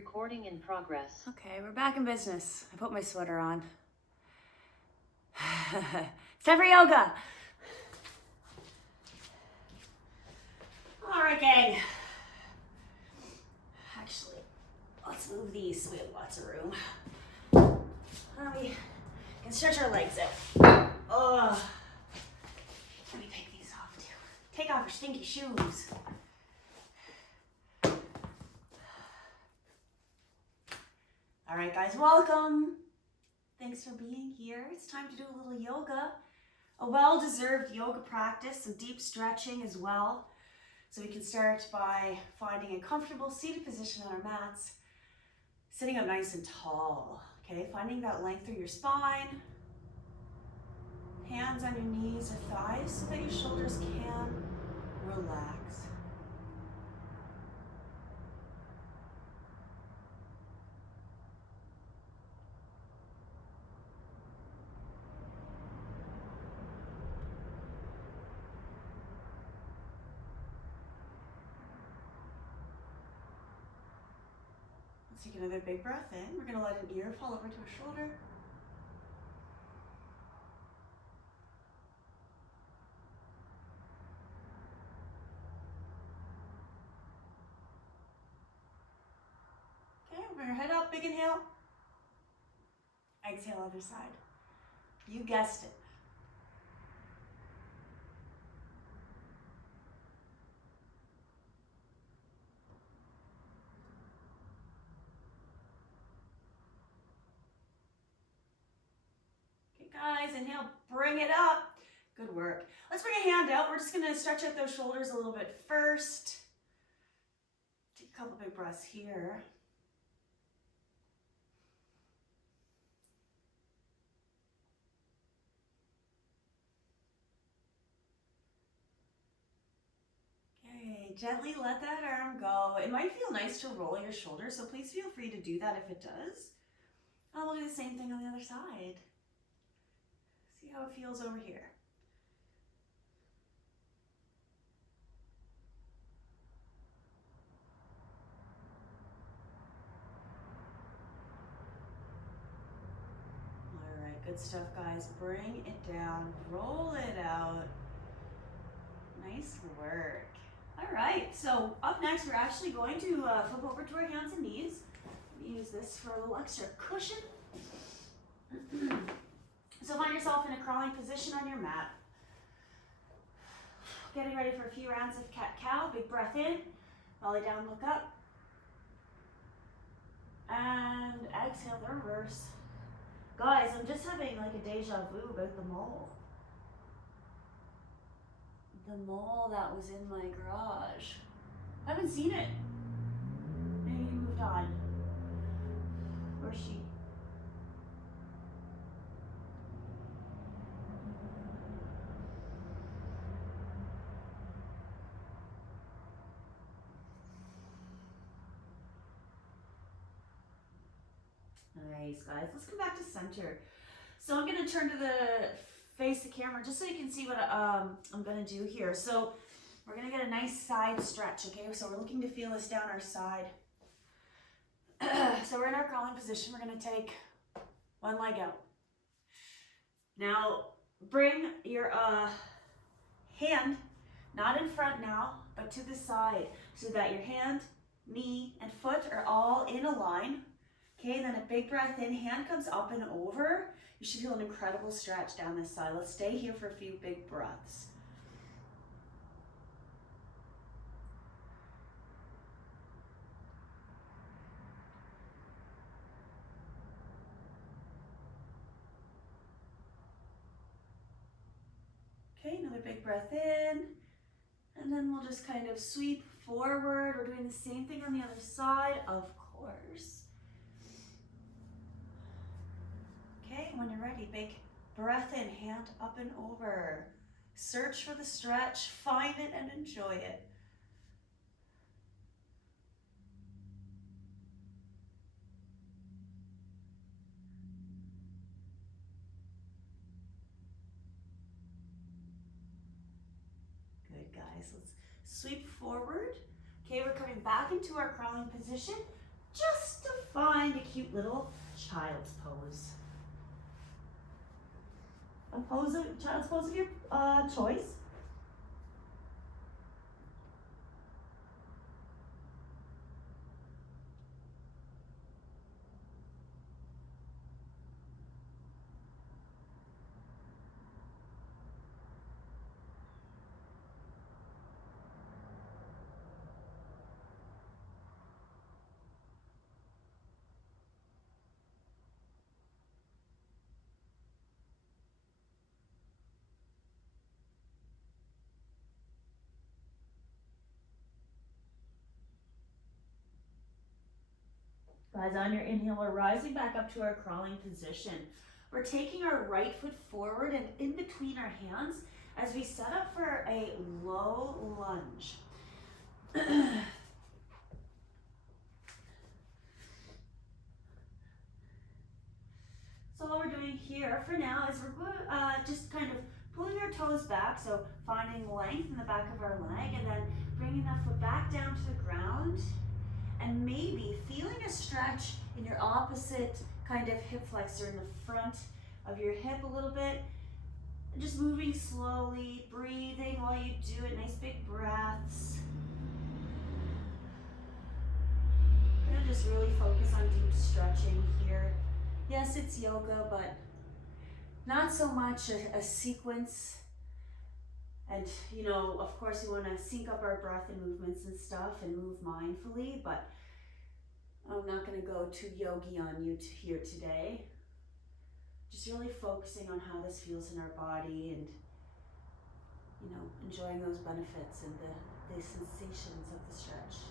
Recording in progress. Okay, we're back in business. I put my sweater on. It's time for yoga. All right, gang. Actually, let's move these so we have lots of room. We can stretch our legs out. Oh, let me take these off too. Take off your stinky shoes. All right, guys, welcome. Thanks for being here. It's time to do a little yoga. A well-deserved yoga practice, some deep stretching as well. So we can start by finding a comfortable seated position on our mats, sitting up nice and tall, okay? Finding that length through your spine, hands on your knees or thighs so that your shoulders can relax. Let's take another big breath in. We're gonna let an ear fall over to a shoulder. Okay, bring your head up, big inhale. Exhale, other side. You guessed it. Okay, guys, inhale, bring it up. Good work. Let's bring a hand out. We're just gonna stretch out those shoulders a little bit first. Take a couple big breaths here. Okay, gently let that arm go. It might feel nice to roll your shoulders, so please feel free to do that if it does. And we'll do the same thing on the other side. See how it feels over here. All right, good stuff, guys. Bring it down, roll it out. Nice work. All right, so up next, we're actually going to flip over to our hands and knees. Use this for a little extra cushion. So find yourself in a crawling position on your mat. Getting ready for a few rounds of cat-cow. Big breath in, belly down, look up. And exhale the reverse. Guys, I'm just having like a deja vu about the mole. The mole that was in my garage. I haven't seen it. Maybe he moved on. Where's she? Nice, guys. Let's come back to center. So I'm going to turn to face the camera just so you can see what I'm going to do here. So we're going to get a nice side stretch, okay? So we're looking to feel this down our side. So we're in our crawling position. We're going to take one leg out. Now bring your hand, not in front now, but to the side so that your hand, knee, and foot are all in a line. Okay, and then a big breath in, hand comes up and over. You should feel an incredible stretch down this side. Let's stay here for a few big breaths. Okay, another big breath in. And then we'll just kind of sweep forward. We're doing the same thing on the other side, of course. Okay, when you're ready, big breath in, hand up and over. Search for the stretch, find it and enjoy it. Good, guys. Let's sweep forward. Okay, we're coming back into our crawling position. just to find a cute little child's pose. A child's pose of your choice. Guys, on your inhale, we're rising back up to our crawling position. We're taking our right foot forward and in between our hands as we set up for a low lunge. So all we're doing here for now is we're just kind of pulling our toes back, so finding length in the back of our leg and then bringing that foot back down to the ground and maybe feeling a stretch in your opposite kind of hip flexor in the front of your hip a little bit. And just moving slowly, breathing while you do it, nice big breaths. We're gonna just really focus on deep stretching here. Yes, it's yoga, but not so much a sequence. And, you know, of course we want to sync up our breath and movements and stuff and move mindfully, but I'm not going to go too yogi on you here today. Just really focusing on how this feels in our body and, you know, enjoying those benefits and the sensations of the stretch.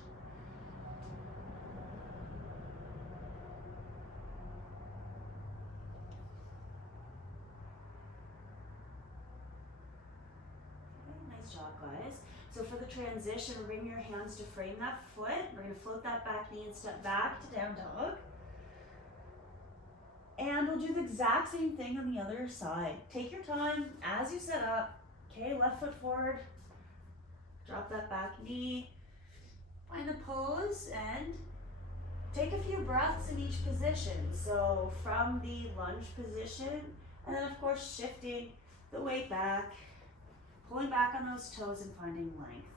Nice job, guys. So for the transition, bring your hands to frame that foot. We're going to float that back knee and step back to down dog. And we'll do the exact same thing on the other side. Take your time as you set up. Okay, left foot forward. Drop that back knee. Find the pose and take a few breaths in each position. So from the lunge position, and then of course shifting the weight back, pulling back on those toes and finding length.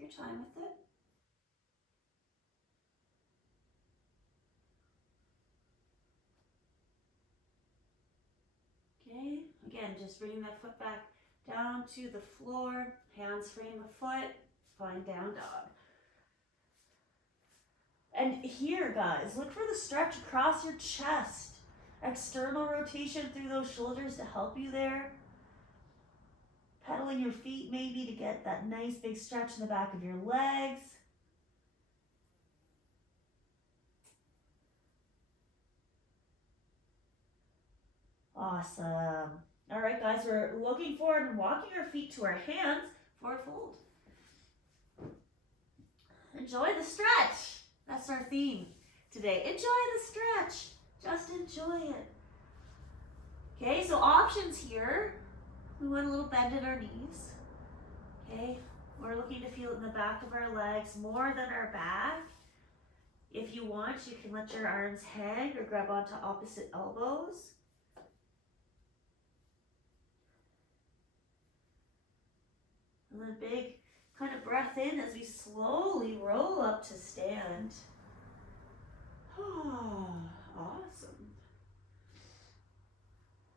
Take your time with it. Okay, again, just bringing that foot back down to the floor, hands frame the foot, find down dog. And here, guys, look for the stretch across your chest. External rotation through those shoulders to help you there. Pedaling your feet maybe to get that nice big stretch in the back of your legs. Awesome. All right, guys, we're looking forward and walking our feet to our hands, forward fold. Enjoy the stretch. That's our theme today. Enjoy the stretch. Just enjoy it. Okay, so options here. We want a little bend in our knees. Okay, we're looking to feel it in the back of our legs more than our back. If you want, you can let your arms hang or grab onto opposite elbows. And then a big kind of breath in as we slowly roll up to stand. Awesome.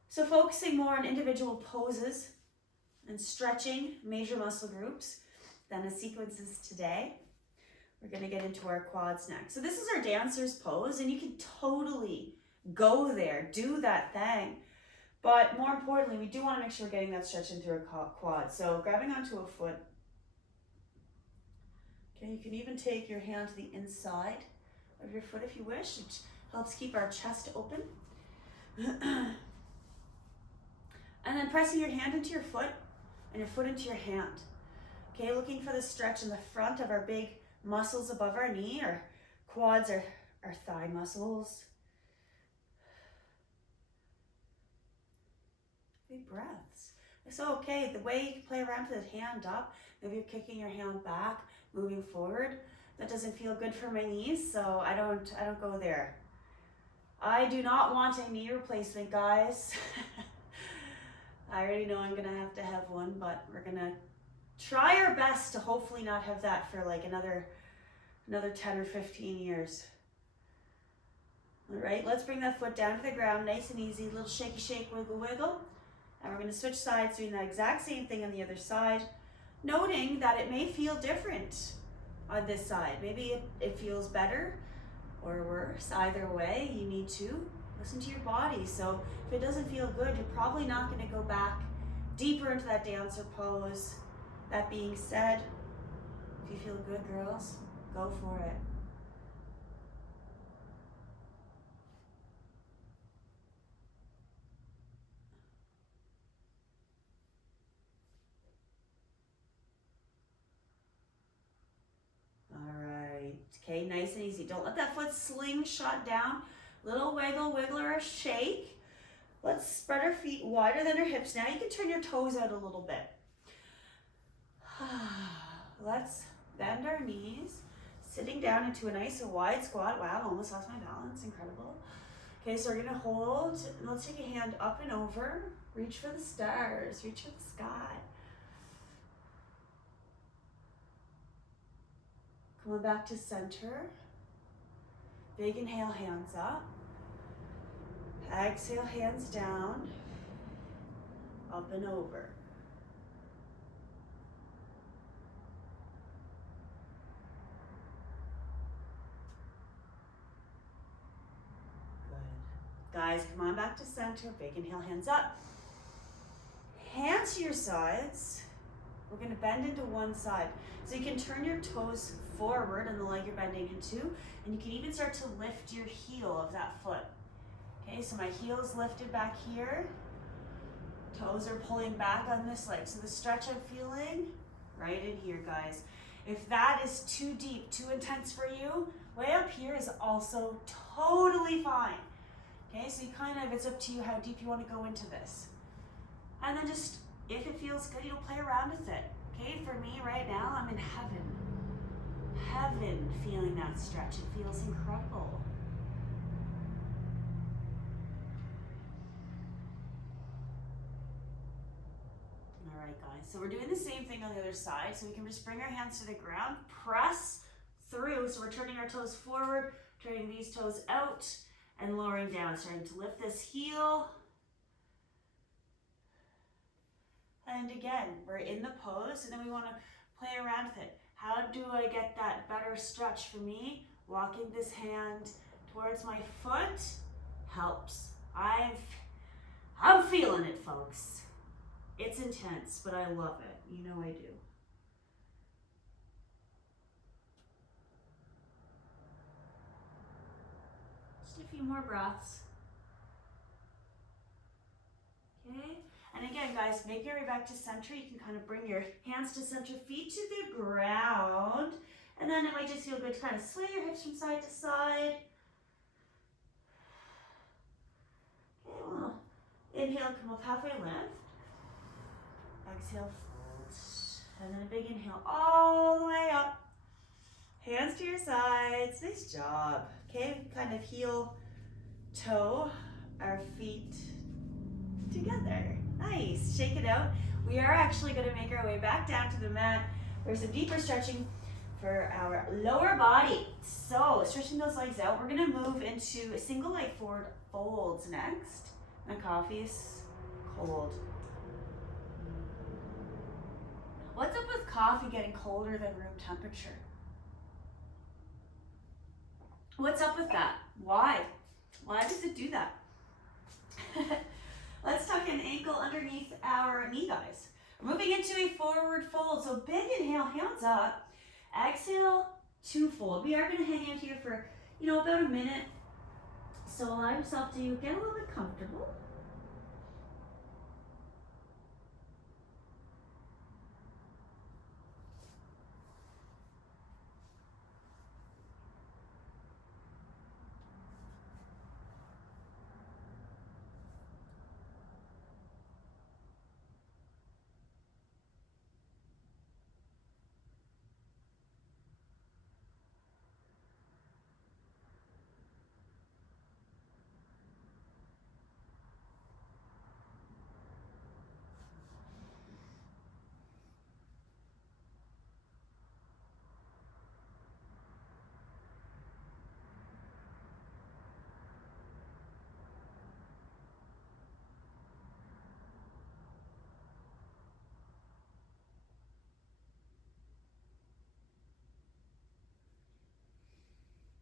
So focusing more on individual poses and stretching major muscle groups than the sequences today. We're going to get into our quads next. So this is our dancer's pose, and you can totally go there, do that thing. But more importantly, we do want to make sure we're getting that stretch in through our quads. So grabbing onto a foot, Okay, you can even take your hand to the inside of your foot if you wish. It helps keep our chest open. And then pressing your hand into your foot and your foot into your hand. Okay, looking for the stretch in the front of our big muscles above our knee, our quads, our thigh muscles. Big breaths. So, okay, the way you play around with the hand up, maybe you're kicking your hand back, moving forward. That doesn't feel good for my knees, so I don't go there. I do not want a knee replacement, guys. I already know I'm gonna have to have one, but we're gonna try our best to hopefully not have that for like another 10 or 15 years. All right, let's bring that foot down to the ground, nice and easy, little shaky shake, wiggle, wiggle. And we're gonna switch sides, doing that exact same thing on the other side, noting that it may feel different on this side. Maybe it feels better or worse. Either way, you need to listen to your body. So if it doesn't feel good, you're probably not going to go back deeper into that dancer pose. That being said, if you feel good, girls, go for it. All right. Okay, nice and easy. Don't let that foot slingshot down. Little wiggle, wiggle, or a shake. Let's spread our feet wider than our hips. Now you can turn your toes out a little bit. Let's bend our knees, sitting down into a nice wide squat. Wow, almost lost my balance. Incredible. Okay, so we're gonna hold, and let's take a hand up and over. Reach for the stars, reach for the sky. Coming back to center. Big inhale, hands up. Exhale, hands down, up and over. Good. Guys, come on back to center. Big inhale, hands up. Hands to your sides. We're gonna bend into one side. So you can turn your toes forward and the leg you're bending into, and you can even start to lift your heel of that foot. Okay, so my heel is lifted back here. Toes are pulling back on this leg. So the stretch I'm feeling, right in here, guys. If that is too deep, too intense for you, way up here is also totally fine. Okay, so you it's up to you how deep you want to go into this. And then just, if it feels good, play around with it. Okay, for me right now, I'm in heaven. Heaven feeling that stretch. It feels incredible. All right, guys, so we're doing the same thing on the other side. So we can just bring our hands to the ground, press through. So we're turning our toes forward, turning these toes out, and lowering down, starting to lift this heel. And again, we're in the pose, and then we want to play around with it. How do I get that better stretch for me? Walking this hand towards my foot helps. I'm feeling it, folks. It's intense, but I love it. You know I do. Just a few more breaths. Okay. And again, guys, make your way back to center. You can bring your hands to center, feet to the ground. And then it might just feel good to sway your hips from side to side. Okay, well, inhale, come up halfway lift. Exhale, fold. And then a big inhale all the way up. Hands to your sides. Nice job. Okay, heel, toe, our feet together. Nice. Shake it out. We are actually going to make our way back down to the mat for some deeper stretching for our lower body. So stretching those legs out, we're going to move into single leg forward folds next. My coffee's cold. What's up with coffee getting colder than room temperature? What's up with that? Why? Why does it do that? Let's tuck an ankle underneath our knee, guys. We're moving into a forward fold. So big inhale, hands up. Exhale, 2 fold. We are going to hang out here for, about a minute. So allow yourself to get a little bit comfortable.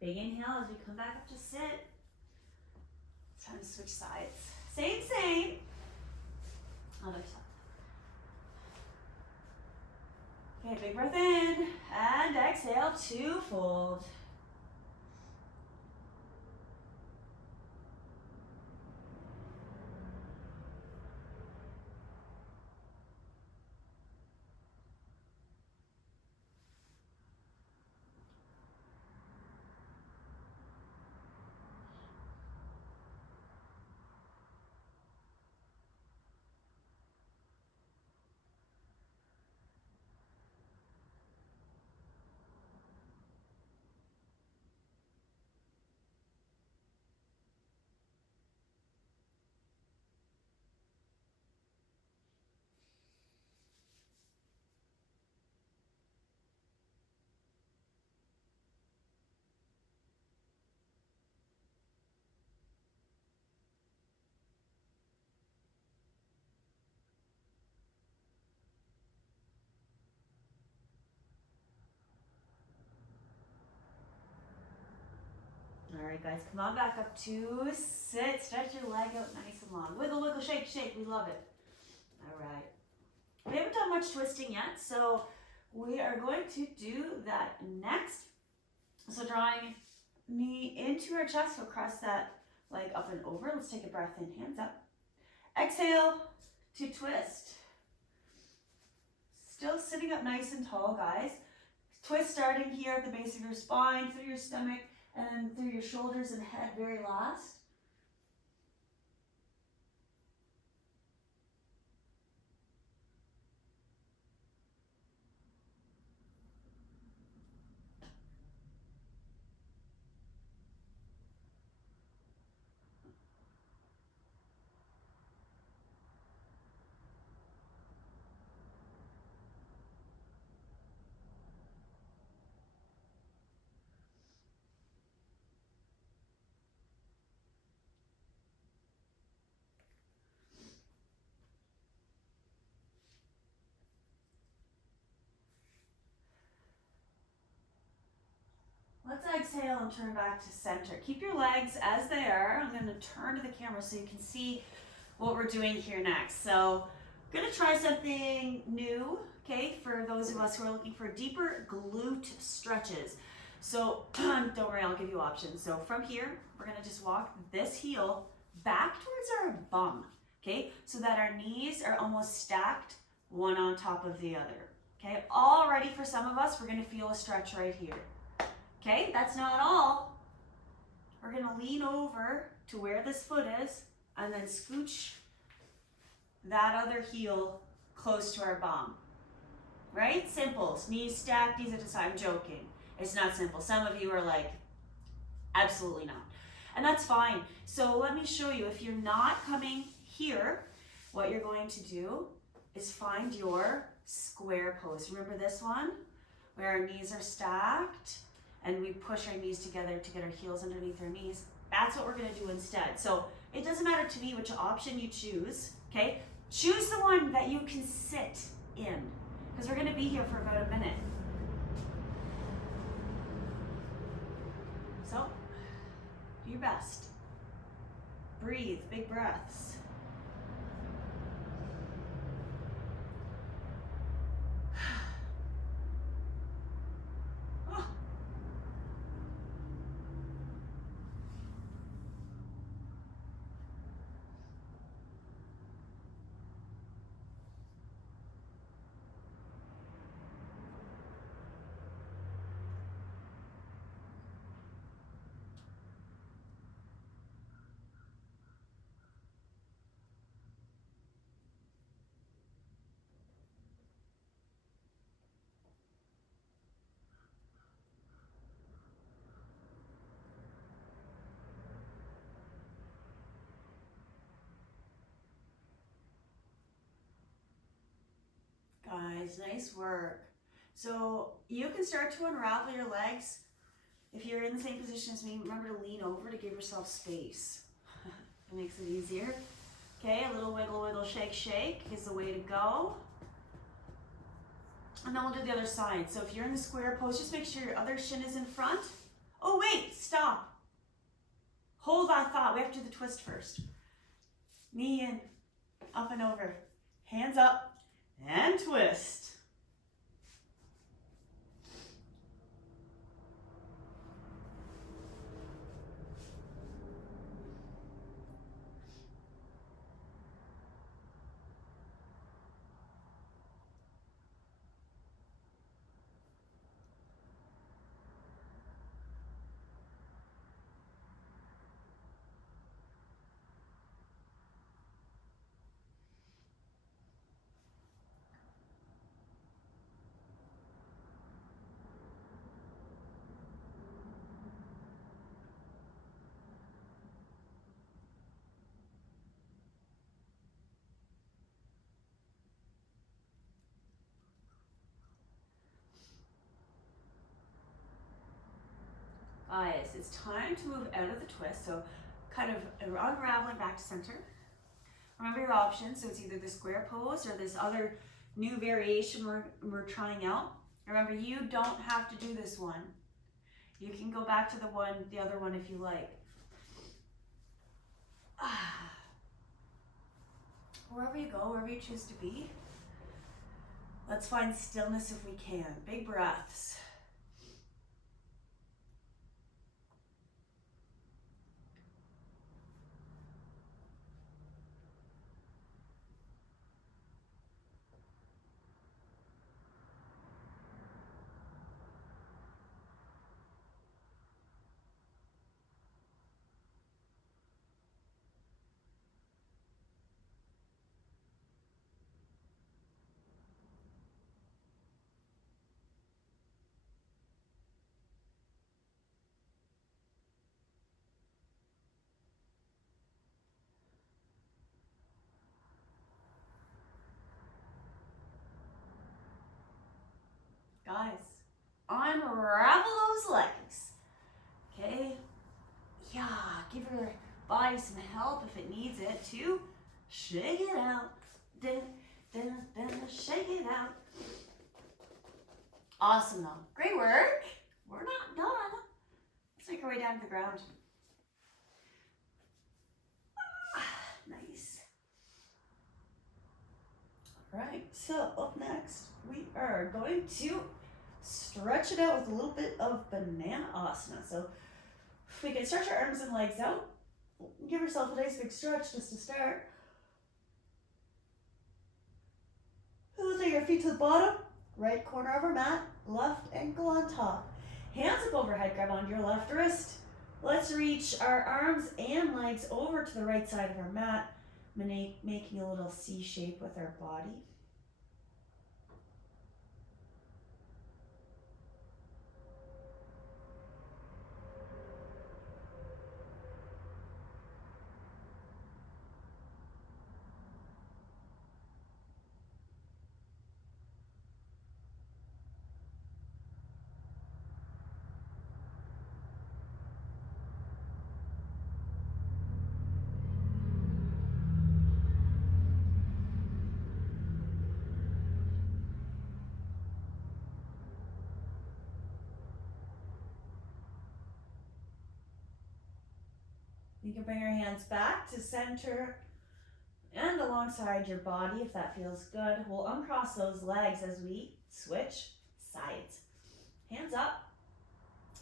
Big inhale as we come back up to sit. It's time to switch sides. Same. Other side. Okay, big breath in and exhale, 2 fold. All right, guys, come on back up to sit. Stretch your leg out nice and long. Wiggle, wiggle, shake, shake. We love it. All right. We haven't done much twisting yet, so we are going to do that next. So drawing knee into our chest, so cross that leg up and over. Let's take a breath in, hands up. Exhale to twist. Still sitting up nice and tall, guys. Twist starting here at the base of your spine, through your stomach, and then through your shoulders and head very last. Let's exhale and turn back to center. Keep your legs as they are. I'm going to turn to the camera so you can see what we're doing here next. So I'm going to try something new, okay, for those of us who are looking for deeper glute stretches. So don't worry, I'll give you options. So from here, we're going to just walk this heel back towards our bum, okay, so that our knees are almost stacked one on top of the other, okay. Already for some of us, we're going to feel a stretch right here. Okay, that's not all. We're going to lean over to where this foot is and then scooch that other heel close to our bum. Right? Simple. Knees stacked, knees at a side. I'm joking. It's not simple. Some of you are like, absolutely not. And that's fine. So let me show you. If you're not coming here, what you're going to do is find your square pose. Remember this one? Where our knees are stacked and we push our knees together to get our heels underneath our knees. That's what we're gonna do instead. So it doesn't matter to me which option you choose, okay? Choose the one that you can sit in, because we're gonna be here for about a minute. So, do your best. Breathe, big breaths. guys, nice work. So you can start to unravel your legs. If you're in the same position as me, remember to lean over to give yourself space. It makes it easier. Okay, a little wiggle, wiggle, shake, shake is the way to go. And then we'll do the other side. So if you're in the square pose, just make sure your other shin is in front. Oh wait, stop. Hold that thought. We have to do the twist first. Knee in, up and over. Hands up and twist. Guys, it's time to move out of the twist. So kind of unraveling back to center. Remember your options. So it's either the square pose or this other new variation we're trying out. Remember, you don't have to do this one. You can go back to the other one if you like. Wherever you go, wherever you choose to be, let's find stillness if we can. Big breaths. Guys, unravel those legs. Okay? Yeah, give your body some help if it needs it to shake it out. Then, shake it out. Awesome though. Great work. We're not done. Let's make our way down to the ground. Nice. All right, so up next, we are going to stretch it out with a little bit of banana asana. So if we can stretch our arms and legs out, give yourself a nice big stretch just to start. We'll take our feet to the bottom, right corner of our mat, left ankle on top. Hands up overhead, grab onto your left wrist. Let's reach our arms and legs over to the right side of our mat, making a little C shape with our body. You can bring your hands back to center and alongside your body if that feels good. We'll uncross those legs as we switch sides. Hands up.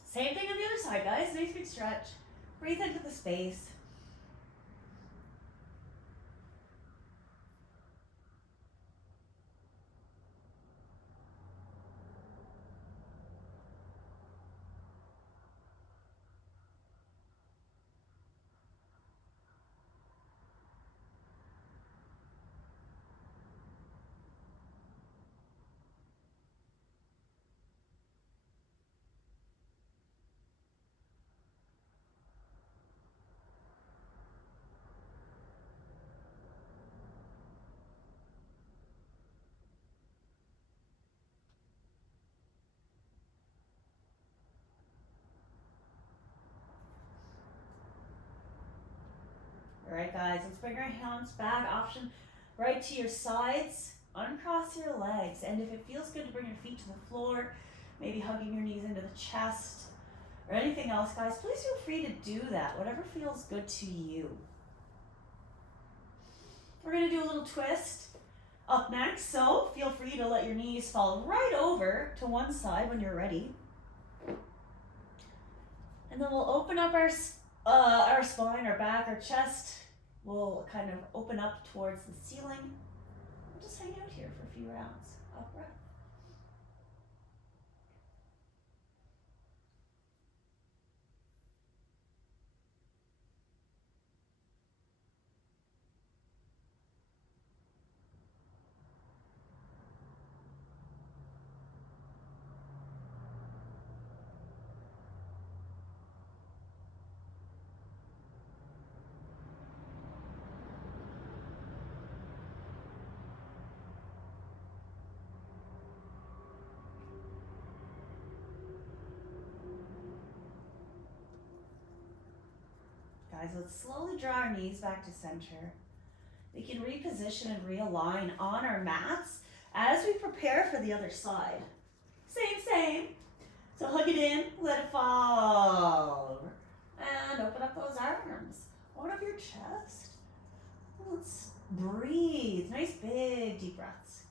Same thing on the other side, guys. Nice big stretch. Breathe into the space. right, guys, let's bring our hands back, option right to your sides, uncross your legs, and if it feels good to bring your feet to the floor, maybe hugging your knees into the chest, or anything else, guys, please feel free to do that, whatever feels good to you. We're gonna do a little twist up next, so feel free to let your knees fall right over to one side when you're ready. And then we'll open up our spine, our back, our chest. We'll kind of open up towards the ceiling. We'll just hang out here for a few rounds of breath. Guys, let's slowly draw our knees back to center. We can reposition and realign on our mats as we prepare for the other side. Same. So hug it in, let it fall over. And open up those arms. Open up your chest. Let's breathe. Nice big deep breaths.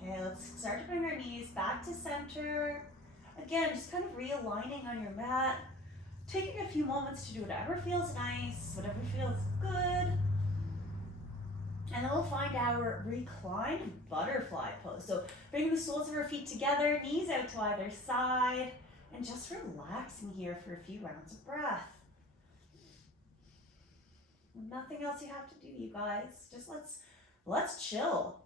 Okay, let's start to bring our knees back to center. Again, just kind of realigning on your mat. Taking a few moments to do whatever feels nice, whatever feels good. And then we'll find our reclined butterfly pose. So bring the soles of our feet together, knees out to either side, and just relaxing here for a few rounds of breath. Nothing else you have to do, you guys. Just let's chill.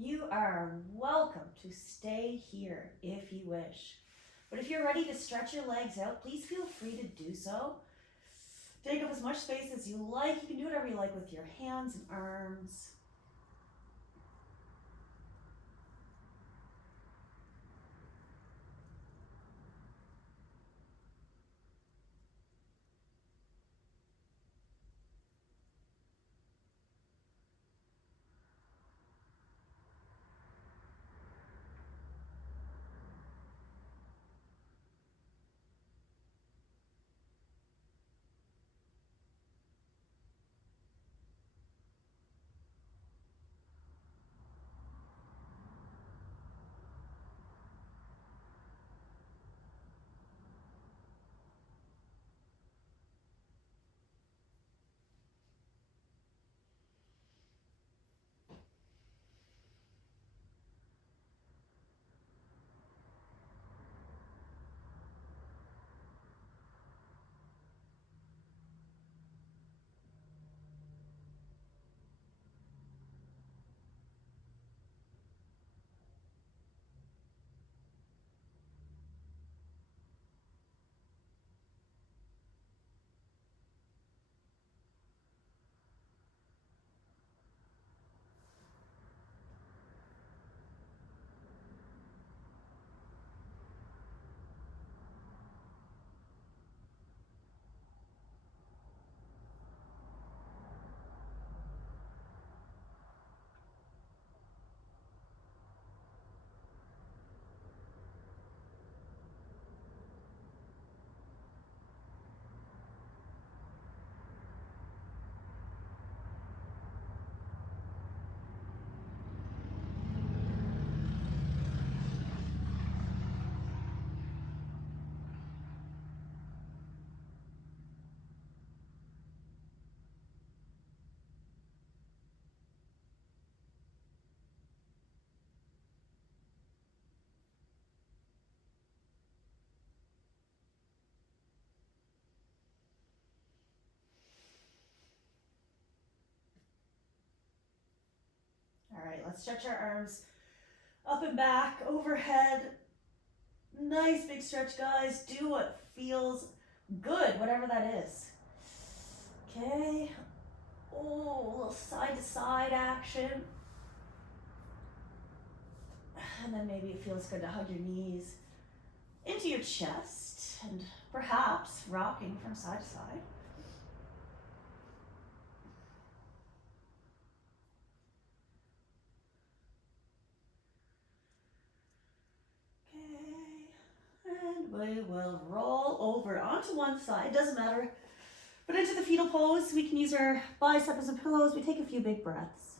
You are welcome to stay here if you wish. But if you're ready to stretch your legs out, please feel free to do so. Take up as much space as you like. You can do whatever you like with your hands and arms. let's stretch our arms up and back, overhead. Nice big stretch, guys. Do what feels good, whatever that is. Okay. Oh, a little side to side action. And then maybe it feels good to hug your knees into your chest and perhaps rocking from side to side. And we will roll over onto one side, doesn't matter, but into the fetal pose. We can use our bicep as a pillows. We take a few big breaths.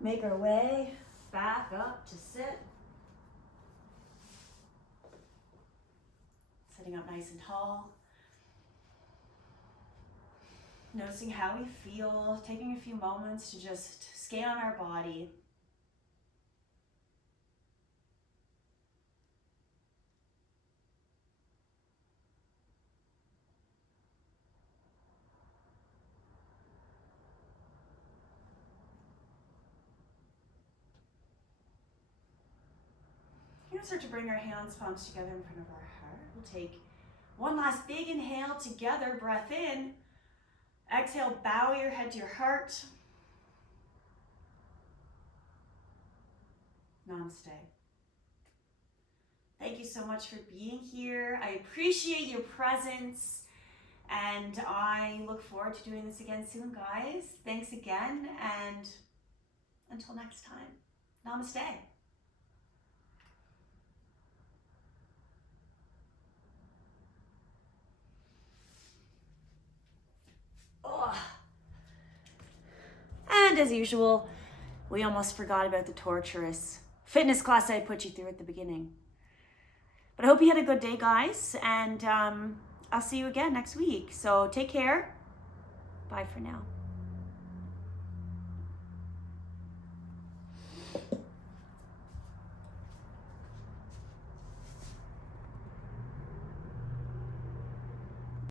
Make our way back up to sit. Sitting up nice and tall. Noticing how we feel, taking a few moments to just scan our body. We're going to start to bring our hands, palms together in front of our heart. We'll take one last big inhale together, breath in. Exhale, bow your head to your heart. Namaste. Thank you so much for being here. I appreciate your presence, and I look forward to doing this again soon, guys. Thanks again, and until next time, namaste. Oh. And as usual, we almost forgot about the torturous fitness class I put you through at the beginning. But I hope you had a good day, guys, and I'll see you again next week. So take care. Bye for now.